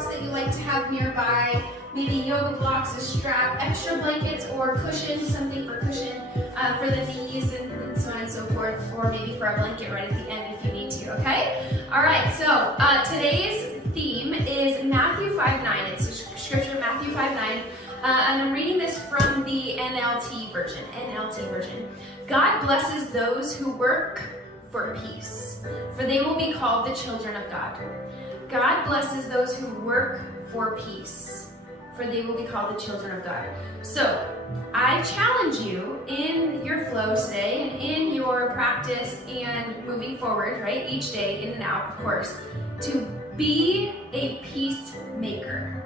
props that you like to have nearby, maybe yoga blocks, a strap, extra blankets or cushions, something for cushion for the knees and so on and so forth, or maybe for a blanket right at the end if you need to, okay? All right, so today's theme is Matthew 5:9. It's a scripture, Matthew 5:9. And I'm reading this from the NLT version. God blesses those who work for peace, for they will be called the children of God. God blesses those who work for peace, for they will be called the children of God. So, I challenge you in your flow today and in your practice and moving forward, right, each day, in and out, of course, to be a peacemaker.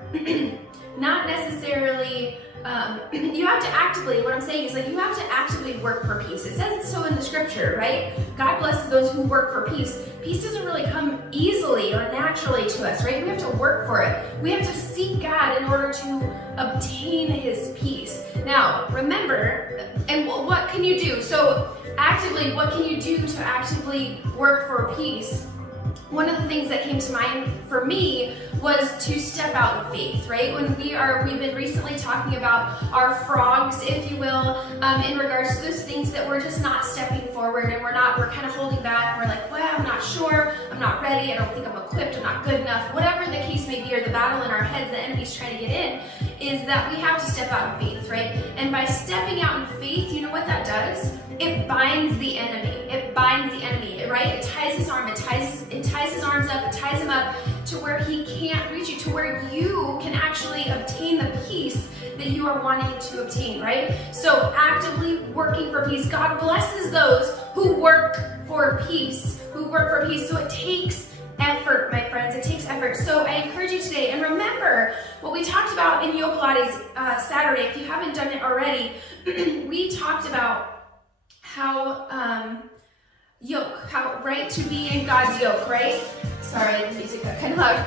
Not necessarily, you have to actively, what I'm saying is like you have to actively work for peace. It says so in the scripture, right? God blesses those who work for peace. Peace doesn't really come easily or naturally to us, right? We have to work for it. We have to seek God in order to obtain his peace. Now, remember, and what can you do? So actively, what can you do to actively work for peace? One of the things that came to mind for me was to step out in faith, right? When we've been recently talking about our frogs, if you will, in regards to those things that we're just not stepping forward and we're kind of holding back. We're like, well, I'm not sure, I'm not ready, I don't think I'm equipped, I'm not good enough, whatever the case may be, or the battle in our heads the enemy's trying to get in, is that we have to step out in faith, right? And by stepping out in faith, you know what that does? It binds the enemy. It binds the enemy, right? It ties his arm, it ties his arms up, it ties him up to where he can't reach you, to where you can actually obtain the peace that you are wanting to obtain, right? So actively working for peace. God blesses those who work for peace, So it takes effort, my friends, it takes effort. So I encourage you today, and remember what we talked about in Yoga Pilates Saturday. If you haven't done it already, we talked about how right, to be in God's yoke, right? Sorry, the music got kind of loud.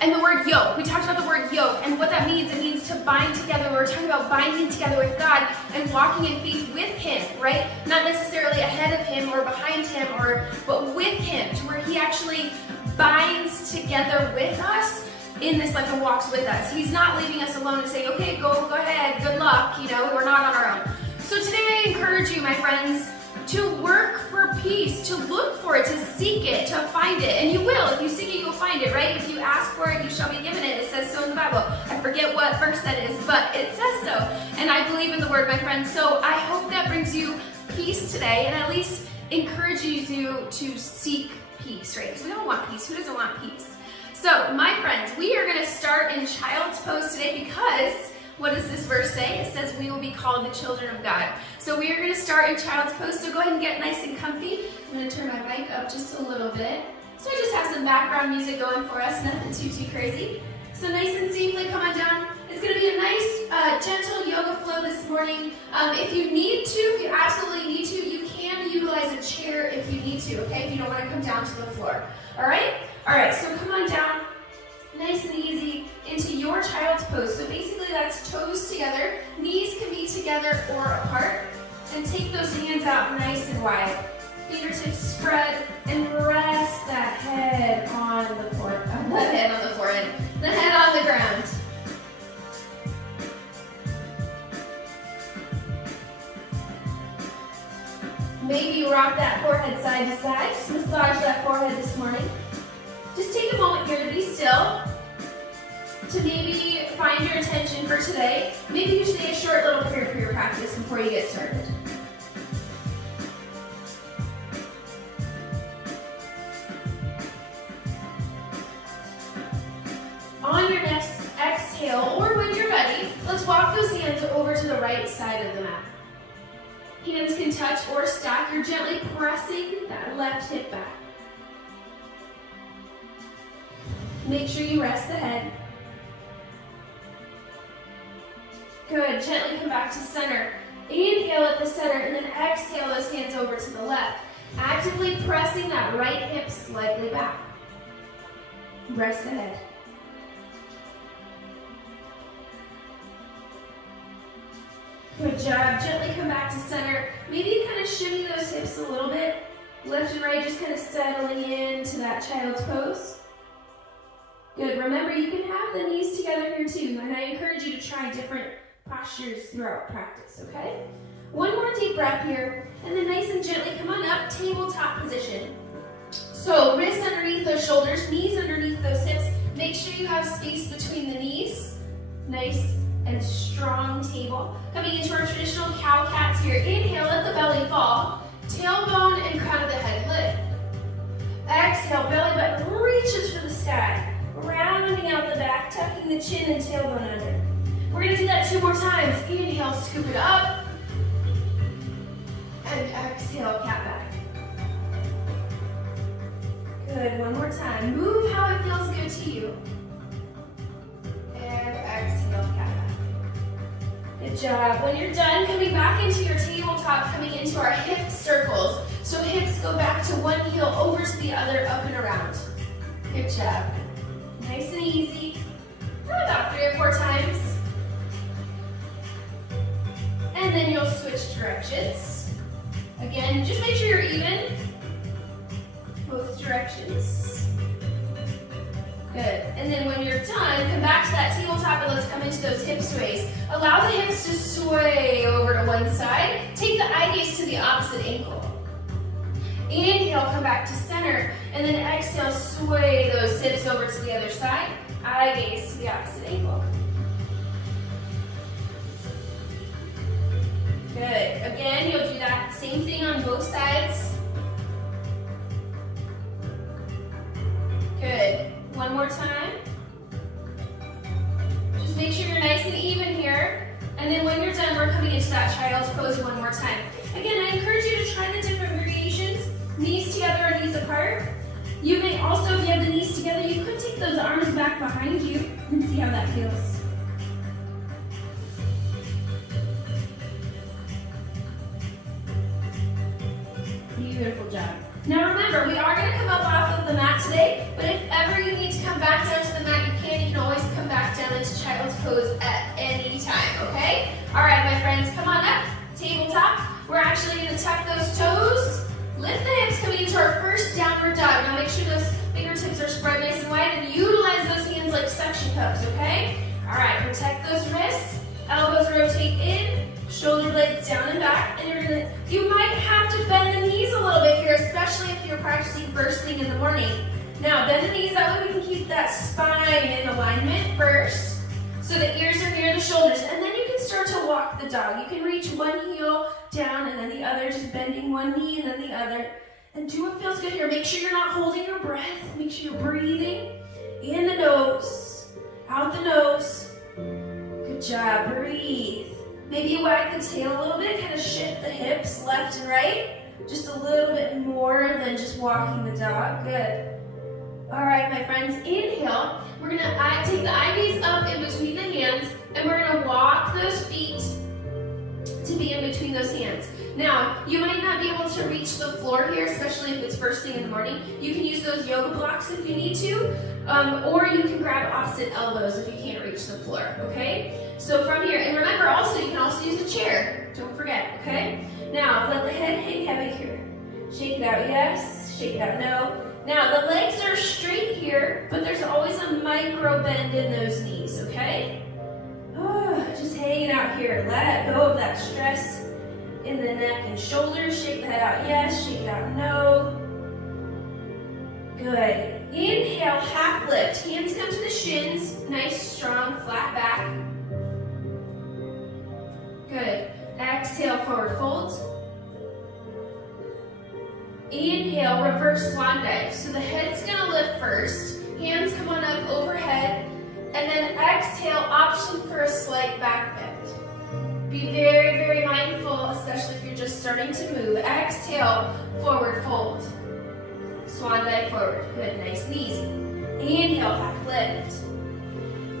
And the word yoke, we talked about the word yoke, and what that means, it means to bind together. We're talking about binding together with God and walking in faith with him, right? Not necessarily ahead of him or behind him, but with him, to where he actually binds together with us in this, like, walks with us. He's not leaving us alone and saying, okay, go ahead, good luck, we're not on our own. So today I encourage you, my friends, to work for peace, to look for it, to seek it, to find it. And you will. If you seek it, you'll find it, right? If you ask for it, you shall be given it. It says so in the Bible. I forget what verse that is, but it says so. And I believe in the word, my friends. So I hope that brings you peace today, and at least encourages you to seek peace, right? Because we all want peace. Who doesn't want peace? So, my friends, we are going to start in child's pose today because what does this verse say? It says we will be called the children of God. So we are going to start in child's pose. So go ahead and get nice and comfy. I'm going to turn my mic up just a little bit. So I just have some background music going for us, nothing too crazy. So nice and safely, come on down. It's going to be a nice, gentle yoga flow this morning. If you absolutely need to, you can utilize a chair if you need to, okay? If you don't want to come down to the floor. All right? All right, so come on down. Nice and easy into your child's pose. So basically that's toes together, knees can be together or apart, and take those hands out nice and wide. Fingertips spread and rest that head on the forehead, the head on the ground. Maybe rock that forehead side to side, just massage that forehead this morning. Just take a moment here to be still, to maybe find your attention for today. Maybe you say a short little prayer for your practice before you get started. On your next exhale, or when you're ready, let's walk those hands over to the right side of the mat. Hands can touch or stack. You're gently pressing that left hip back. Make sure you rest the head. Good, gently come back to center. Inhale at the center and then exhale those hands over to the left. Actively pressing that right hip slightly back. Rest the head. Good job, gently come back to center. Maybe kind of shimmy those hips a little bit. Left and right just kind of settling into that child's pose. Good, Good, remember you can have the knees together here too, and I encourage you to try different postures throughout practice, okay? One more deep breath here, and then nice and gently come on up, tabletop position. So wrists underneath those shoulders, knees underneath those hips. Make sure you have space between the knees. Nice and strong table. Coming into our traditional cow-cats here. Inhale, let the belly fall. Tailbone and crown of the head lift. Exhale, belly button reaches for the sky. Rounding out the back, tucking the chin and tailbone under. We're gonna do that 2 more times. Inhale, scoop it up. And exhale, cat back. Good, one more time. Move how it feels good to you. And exhale, cat back. Good job. When you're done, coming back into your tabletop, coming into our hip circles. So hips go back to one heel, over to the other, up and around. Good job. Nice and easy. About 3 or 4 times. And then you'll switch directions. Again, just make sure you're even. Both directions. Good. And then when you're done, come back to that tabletop and let's come into those hip sways. Allow the hips to sway over to one side. Take the eye gaze to the opposite ankle. Inhale, come back to center. And then exhale, sway those hips over to the other side. Eye gaze to the opposite ankle. Good. Again, you'll do that same thing on both sides. Good. One more time. Just make sure you're nice and even here. And then when you're done, we're coming into that child's pose one more time. Again, I encourage you to try the different variations. Knees together or knees apart. You may also, if you have the knees together, you could take those arms back behind you and see how that feels. Beautiful job. Now remember, we are going to come up off of the mat today, but if ever you need to come back down to the mat, you can always come back down into child's pose at any time, okay? All right, my friends, come on up, tabletop. We're actually going to tuck those toes, lift the hips coming into our first downward dog. Now make sure those fingertips are spread nice and wide and utilize those hands like suction cups, okay? All right, protect those wrists, elbows rotate in, shoulder blades down and back, and you might have to bend the knees a little bit here, especially if you're practicing first thing in the morning. Now bend the knees, that way we can keep that spine in alignment first, so the ears are near the shoulders, and then you can start to walk the dog. You can reach one heel down and then the other, just bending one knee and then the other, and do what feels good here. Make sure you're not holding your breath. Make sure you're breathing in the nose, out the nose. Good job, breathe. Maybe you wag the tail a little bit, kind of shift the hips left and right, just a little bit more than just walking the dog. Good. All right, my friends, inhale. We're gonna take the eye gaze up in between the hands, and we're gonna walk those feet to be in between those hands. Now, you might not be able to reach the floor here, especially if it's first thing in the morning. You can use those yoga blocks if you need to, or you can grab opposite elbows if you can't reach the floor, okay? So from here, and remember also, you can also use a chair. Don't forget, okay? Now, let the head hang heavy here. Shake it out, yes. Shake it out, no. Now, the legs are straight here, but there's always a micro bend in those knees, okay? Just hanging out here. Let go of that stress in the neck and shoulders. Shake the head out, yes. Shake it out, no. Good. Inhale, half lift. Hands come to the shins. Nice, strong, flat back. Good. Exhale, forward fold. Inhale, reverse swan dive. So the head's gonna lift first. Hands come on up overhead. And then exhale, option for a slight back bend. Be very, very mindful, especially if you're just starting to move. Exhale, forward fold. Swan dive forward. Good, nice and easy. Inhale, half lift.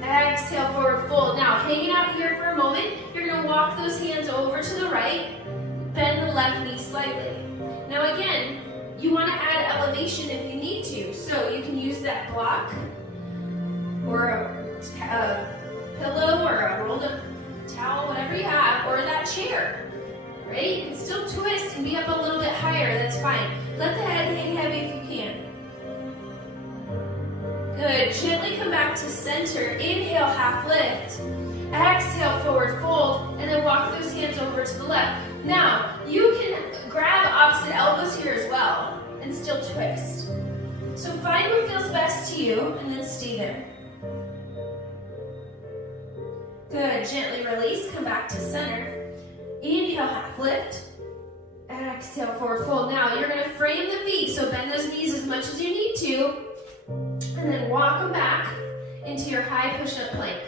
Exhale, forward fold. Now, hanging out here for a moment, you're gonna walk those hands over to the right, bend the left knee slightly. Now again, you wanna add elevation if you need to, so you can use that block, or a pillow, or a rolled up towel, whatever you have, or that chair, right? You can still twist and be up a little bit higher, that's fine. Let the head hang heavy if you can. Good. Gently come back to center. Inhale, half lift. Exhale, forward fold, and then walk those hands over to the left. Now, you can grab opposite elbows here as well and still twist. So find what feels best to you and then stay there. Good. Gently release, come back to center. Inhale, half lift. Exhale, forward fold. Now, you're going to frame the feet, so bend those knees as much as you need to, and then walk them back into your high push-up plank.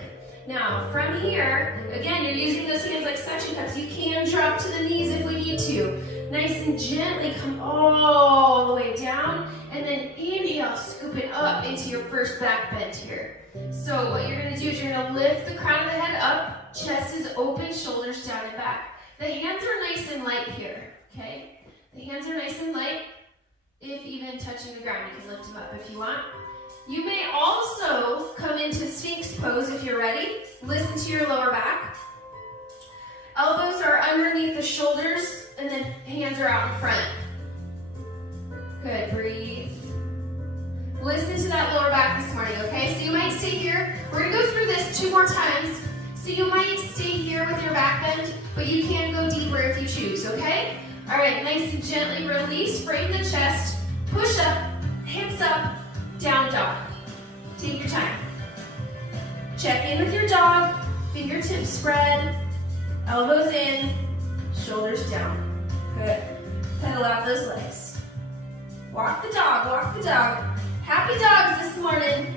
Now, from here, again, you're using those hands like suction cups. You can drop to the knees if we need to. Nice and gently come all the way down, and then inhale, scoop it up into your first back bend here. So what you're going to do is you're going to lift the crown of the head up, chest is open, shoulders down and back. The hands are nice and light here, okay? The hands are nice and light. If even touching the ground, you can lift them up if you want. You may also come into Sphinx pose if you're ready. Listen to your lower back. Elbows are underneath the shoulders, and then hands are out in front. Good, breathe. Listen to that lower back this morning, okay? So you might stay here. We're gonna go through this 2 more times. So you might stay here with your back bend, but you can go deeper if you choose, okay? All right, nice and gently release, frame the chest, push up, hips up, down dog. Take your time. Check in with your dog, fingertips spread, elbows in, shoulders down. Good. Pedal out those legs. Walk the dog, walk the dog. Happy dogs this morning.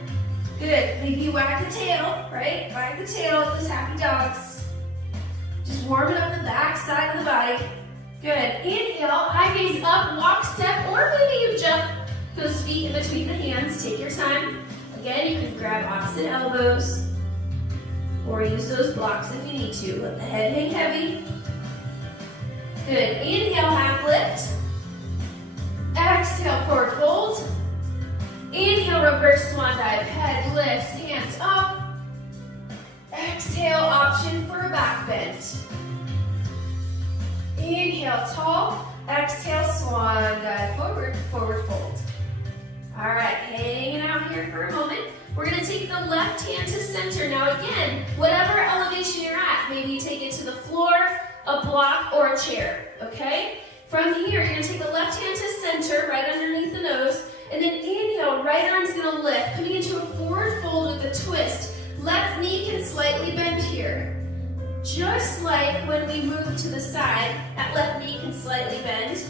Good. Maybe you wag the tail, right? Wag the tail with those happy dogs. Just warming up the back side of the body. Good. Inhale, high gaze up, walk, step, or maybe you jump those feet in between the hands. Take your time. Again, you can grab opposite elbows or use those blocks if you need to. Let the head hang heavy. Good. Inhale, half lift. Exhale, forward fold. Inhale, reverse swan dive. Head lifts, hands up. Exhale, option for a back bend. Inhale, tall. Exhale, swan dive forward, forward fold. All right, hanging out here for a moment. We're gonna take the left hand to center. Now again, whatever elevation you're at, maybe you take it to the floor, a block, or a chair, okay? From here, you're gonna take the left hand to center, right underneath the nose, and then inhale, right arm's gonna lift, coming into a forward fold with a twist. Left knee can slightly bend here. Just like when we move to the side, that left knee can slightly bend.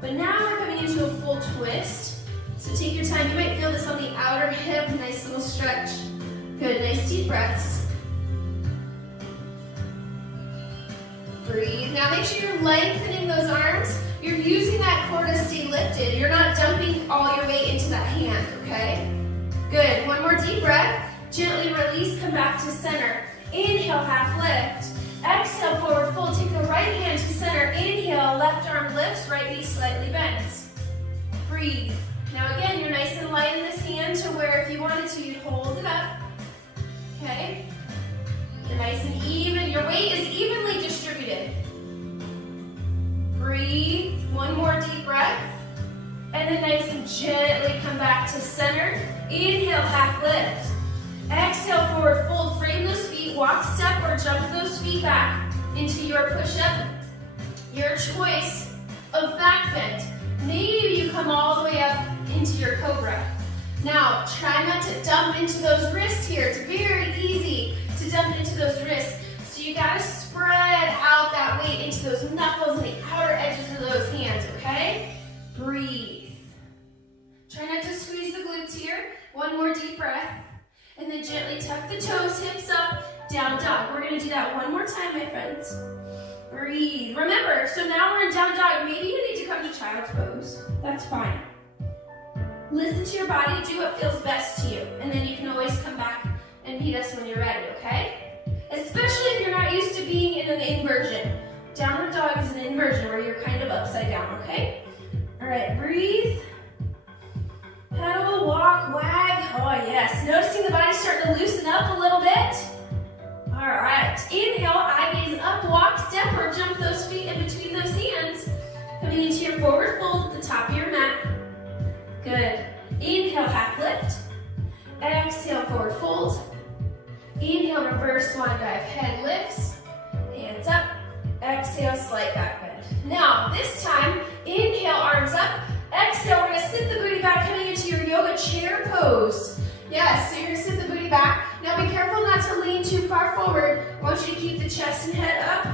But now we're coming into a full twist. So take your time, you might feel this on the outer hip, nice little stretch. Good, nice deep breaths. Breathe. Now make sure you're lengthening those arms. You're using that core to stay lifted. You're not dumping all your weight into that hand, okay? Good, one more deep breath. Gently release, come back to center. Inhale, half lift. Exhale, forward fold. Take the right hand to center. Inhale, left arm lifts, right knee slightly bends. Breathe. Now again, you're nice and light in this hand to where if you wanted to, you'd hold it up. Okay? You're nice and even. Your weight is evenly distributed. Breathe. One more deep breath. And then nice and gently come back to center. Inhale, half lift. Exhale, forward fold. Frame those feet. Walk, step, or jump those feet back into your push-up. Your choice of back bend. Maybe you come all the way up into your cobra. Now, try not to dump into those wrists here. It's very easy to dump into those wrists. So you gotta spread out that weight into those knuckles and the outer edges of those hands, okay? Breathe. Try not to squeeze the glutes here. One more deep breath. And then gently tuck the toes, hips up, down dog. We're gonna do that one more time, my friends. Breathe. Remember, so now we're in down dog. Maybe you need to come to child's pose. That's fine. Listen to your body, do what feels best to you. And then you can always come back and meet us when you're ready, okay? Especially if you're not used to being in an inversion. Downward dog is an inversion where you're kind of upside down, okay? All right, breathe. Pedal, walk, wag. Oh yes, noticing the body starting to loosen up a little bit. All right, inhale, eye gaze up, walk, step, or jump those feet in between those hands. Coming into your forward fold at the top of your mat. Good. Inhale, half lift. Inhale, reverse swan dive. Head lifts, hands up. Exhale, slight back bend. Now, this time, inhale, arms up. Exhale, we're gonna sit the booty back, coming into your yoga chair pose. Yes, so you're gonna sit the booty back. Now be careful not to lean too far forward. I want you to keep the chest and head up.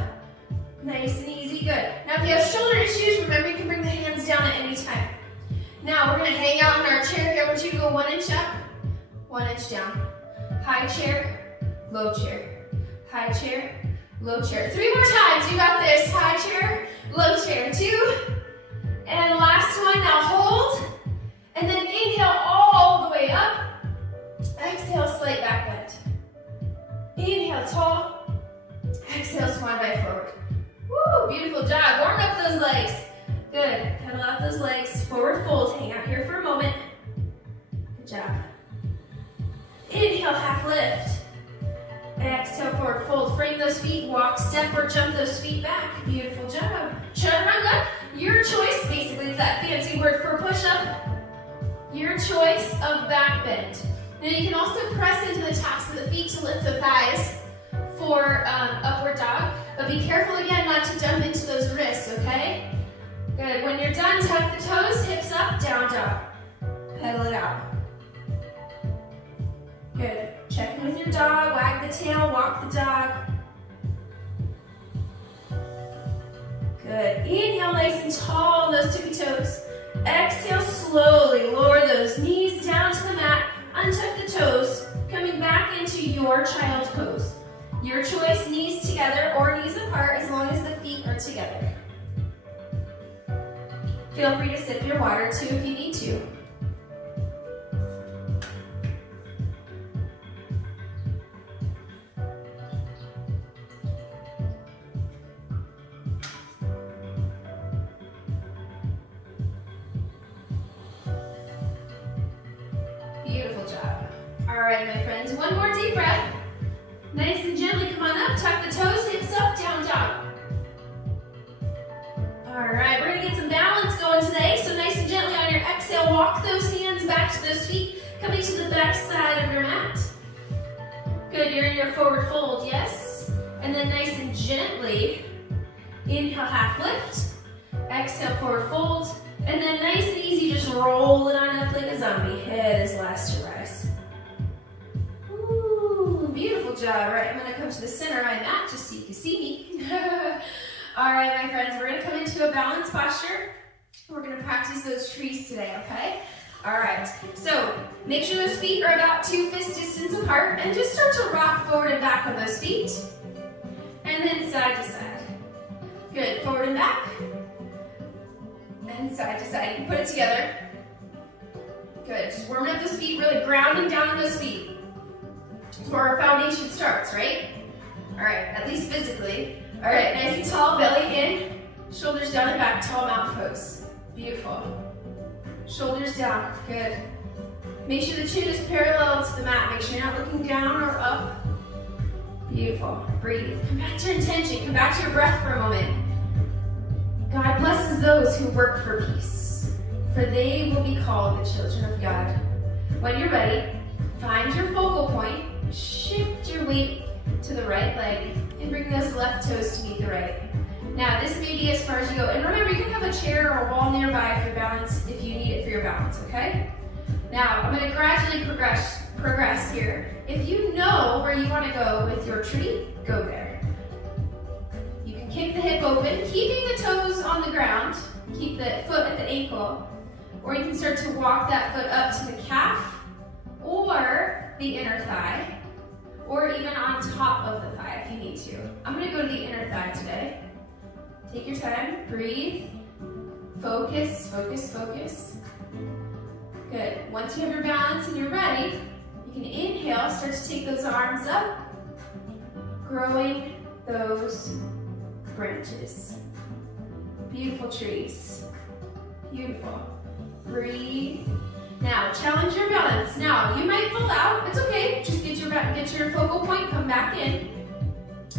Nice and easy, good. Now if you have shoulder issues, remember you can bring the hands down at any time. Now we're gonna hang out in our chair here. I want you to go 1 inch up, 1 inch down. High chair, low chair. High chair, low chair. 3 more times, you got this. High chair, low chair. 2, and last one, now hold. And then inhale all the way up. Exhale, slight back bend. Inhale, tall. Exhale, swan dive forward. Woo, beautiful job. Warm up those legs. Good. Pedal out those legs. Forward fold. Hang out here for a moment. Good job. Inhale, half lift. Exhale, forward fold. Frame those feet. Walk, step, or jump those feet back. Beautiful job. Chaturanga, your choice. Basically, it's that fancy word for push-up. Your choice of back bend. Now you can also press into the tops of the feet to lift the thighs for upward dog, but be careful again not to dump into those wrists, okay? Good, when you're done, tuck the toes, hips up, down dog. Pedal it out. Good, check in with your dog, wag the tail, walk the dog. Good, inhale nice and tall on those tippy toes. Exhale slowly, lower those knees down to the mat. Untuck the toes, coming back into your child's pose. Your choice, knees together or knees apart, as long as the feet are together. Feel free to sip your water too if you need to. Beautiful job. All right, my friends, one more deep breath. Nice and gently, come on up, tuck the toes, hips up, down dog. All right, we're gonna get some balance going today, so nice and gently on your exhale, walk those hands back to those feet, coming to the back side of your mat. Good, you're in your forward fold, yes? And then nice and gently, inhale, half lift, exhale, forward fold, and then nice and easy, just roll it on up like a zombie. Head is last to rise. Ooh, beautiful job. All right, I'm gonna come to the center of my mat just so you can see me. All right, my friends, we're gonna come into a balanced posture. We're gonna practice those trees today, okay? All right, so make sure those feet are about 2 fist distance apart and just start to rock forward and back on those feet. And then side to side. Good, forward and back. And side to side, you can put it together. Good, just warming up those feet, really grounding down on those feet. That's where our foundation starts, right? All right, at least physically. All right, nice and tall, belly in, shoulders down and back, tall mountain pose. Beautiful. Shoulders down, good. Make sure the chin is parallel to the mat. Make sure you're not looking down or up. Beautiful, breathe. Come back to your intention, come back to your breath for a moment. God blesses those who work for peace, for they will be called the children of God. When you're ready, find your focal point, shift your weight to the right leg, and bring those left toes to meet the right. Now, this may be as far as you go. And remember, you can have a chair or a wall nearby for balance if you need it for your balance, okay? Now, I'm going to gradually progress here. If you know where you want to go with your tree, go there. Kick the hip open, keeping the toes on the ground. Keep the foot at the ankle. Or you can start to walk that foot up to the calf or the inner thigh, or even on top of the thigh if you need to. I'm gonna go to the inner thigh today. Take your time, breathe, focus, focus, focus. Good, once you have your balance and you're ready, you can inhale, start to take those arms up, growing those branches. Beautiful trees. Beautiful. Breathe. Now, challenge your balance. Now, you might fall out. It's okay. Just get your focal point, come back in.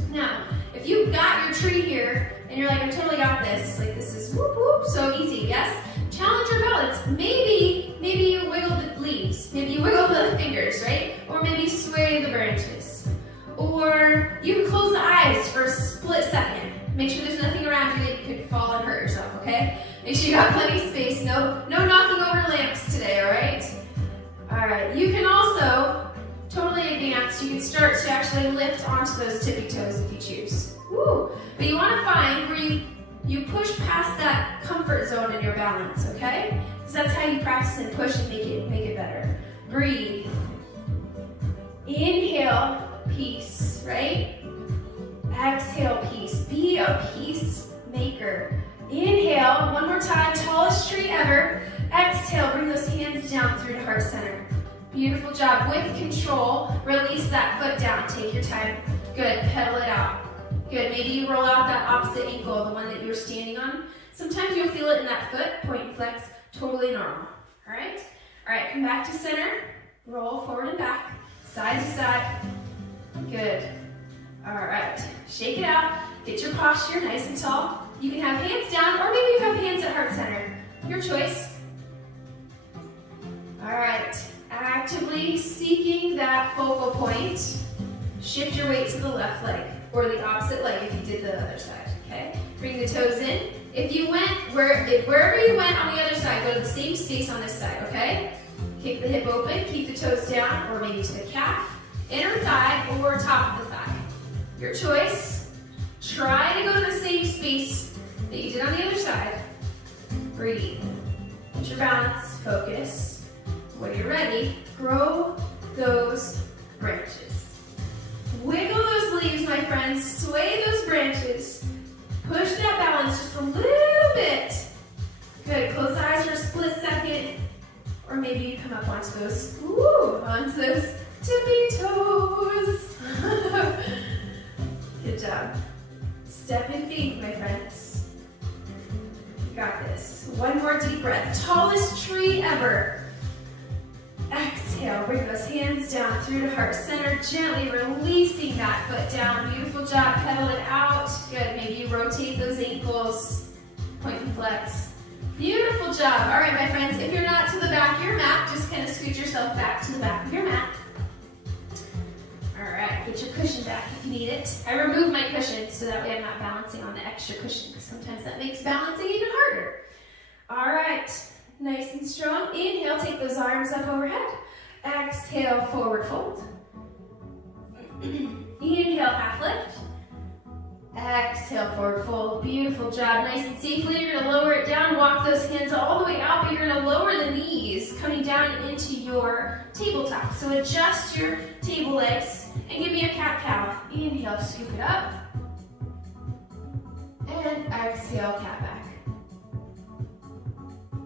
Now, if you've got your tree here, and you're like, I totally got this. Like, this is whoop, whoop, so easy, yes? Challenge your balance. Maybe you wiggle the leaves. Maybe you wiggle the fingers, right? Or maybe sway the branches. You can close the eyes for a split second. Make sure there's nothing around you that you could fall and hurt yourself, okay? Make sure you got plenty of space. No knocking over lamps today, all right? All right, you can also, totally advanced, you can start to actually lift onto those tippy toes if you choose. Woo! But you want to find where you push past that comfort zone in your balance, okay? Because that's how you practice and push and make it better. Breathe. Inhale, peace, right? Exhale, peace. Be a peacemaker. Inhale, one more time, tallest tree ever. Exhale, bring those hands down through to heart center. Beautiful job. With control, release that foot down. Take your time. Good, pedal it out. Good, maybe you roll out that opposite ankle, the one that you were standing on. Sometimes you'll feel it in that foot, point and flex, totally normal. All right? All right, come back to center. Roll forward and back, side to side. Good. All right, shake it out. Get your posture nice and tall. You can have hands down, or maybe you have hands at heart center. Your choice. All right, actively seeking that focal point. Shift your weight to the left leg, or the opposite leg if you did the other side, okay? Bring the toes in. If you went, wherever you went on the other side, go to the same space on this side, okay? Kick the hip open, keep the toes down, or maybe to the calf, inner thigh, or top of the thigh. Your choice. Try to go to the same space that you did on the other side. Breathe. Get your balance, focus. When you're ready, grow those branches. Wiggle those leaves, my friends. Sway those branches. Push that balance just a little bit. Good. Close the eyes for a split second. Or maybe you come up onto those tippy toes. Good job. Step in faith, my friends. You got this. One more deep breath. Tallest tree ever. Exhale, bring those hands down through to heart center, gently releasing that foot down. Beautiful job, pedal it out. Good, maybe you rotate those ankles, point and flex. Beautiful job. All right, my friends, if you're not to the back of your mat, just kind of scoot yourself back to the back of your mat. All right, get your cushion back if you need it. I removed my cushion so that way I'm not balancing on the extra cushion, because sometimes that makes balancing even harder. All right. Nice and strong. Inhale, take those arms up overhead. Exhale, forward fold. Inhale, half lift. Exhale, forward fold. Beautiful job. Nice and safely. You're going to lower it down. Walk those hands all the way out, but you're going to lower the knees coming down into your tabletop. So adjust your table legs and give me a cat-cow. Inhale, scoop it up. And exhale, cat back.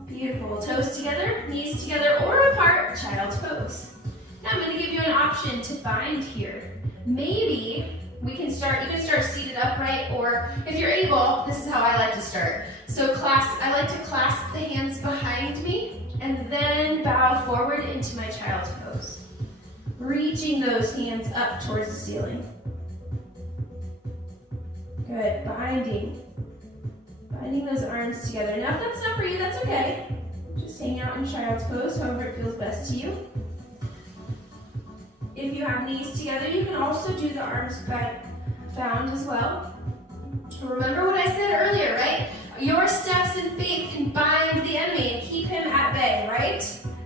Beautiful. Toes together, knees together or apart, child's pose. Now I'm going to give you an option to bind here. Maybe you can start seated upright, or if you're able, this is how I like to start. So I like to clasp the hands behind me and then bow forward into my child's pose. Reaching those hands up towards the ceiling. Good, binding those arms together. Now if that's not for you, that's okay. Just hang out in child's pose, however it feels best to you. If you have knees together, you can also do the arms bound as well. Remember what I said earlier, right? Your steps in faith can bind the enemy and keep him at bay, right?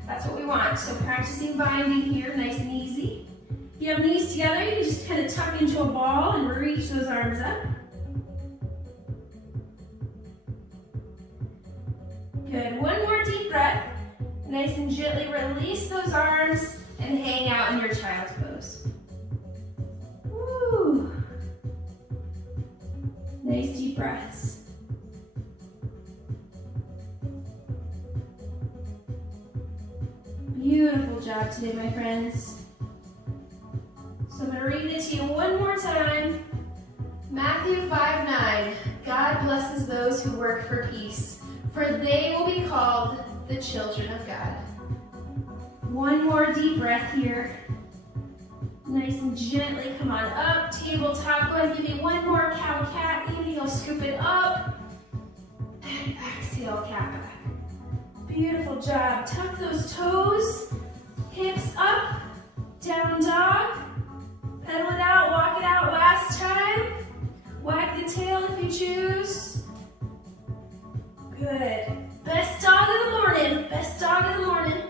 That's what we want. So practicing binding here, nice and easy. If you have knees together, you can just kind of tuck into a ball and reach those arms up. Good. One more deep breath. Nice and gently release those arms and hang out in your child's pose. Woo. Nice deep breaths. Beautiful job today, my friends. So I'm going to read it to you one more time. Matthew 5:9. God blesses those who work for peace, for they will be called the children of God. One more deep breath here. Nice and gently come on up, tabletop. Go ahead and give me one more cow-cat. Inhale, scoop it up. And exhale, cat back. Beautiful job. Tuck those toes, hips up, down dog. Pedal it out, walk it out. Last choose. Good. Best dog of the morning. Best dog of the morning.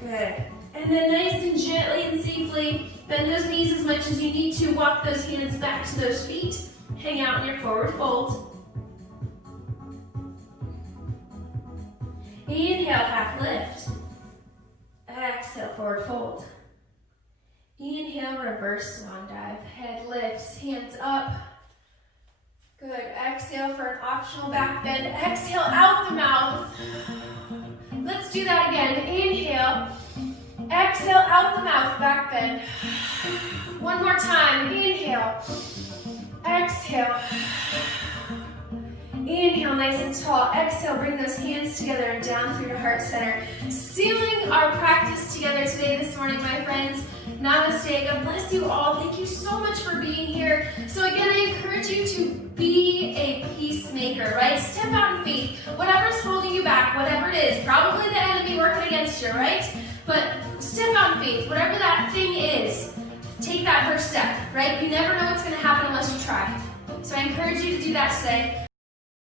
Good. And then nice and gently and safely bend those knees as much as you need to. Walk those hands back to those feet. Hang out in your forward fold. Inhale, half lift. Exhale, forward fold. Inhale, reverse swan dive. Head lifts, hands up. Good. Exhale for an optional back bend. Exhale out the mouth. Let's do that again. Inhale. Exhale out the mouth, back bend. One more time. Inhale. Exhale. Inhale, nice and tall. Exhale, bring those hands together and down through your heart center. Sealing our practice together today, this morning, my friends. Namaste. God bless you all. Thank you so much for being here. So again, I encourage you to be a peacemaker, right? Step out in faith. Whatever's holding you back, whatever it is, probably the enemy working against you, right? But step out in faith. Whatever that thing is, take that first step, right? You never know what's going to happen unless you try. So I encourage you to do that today.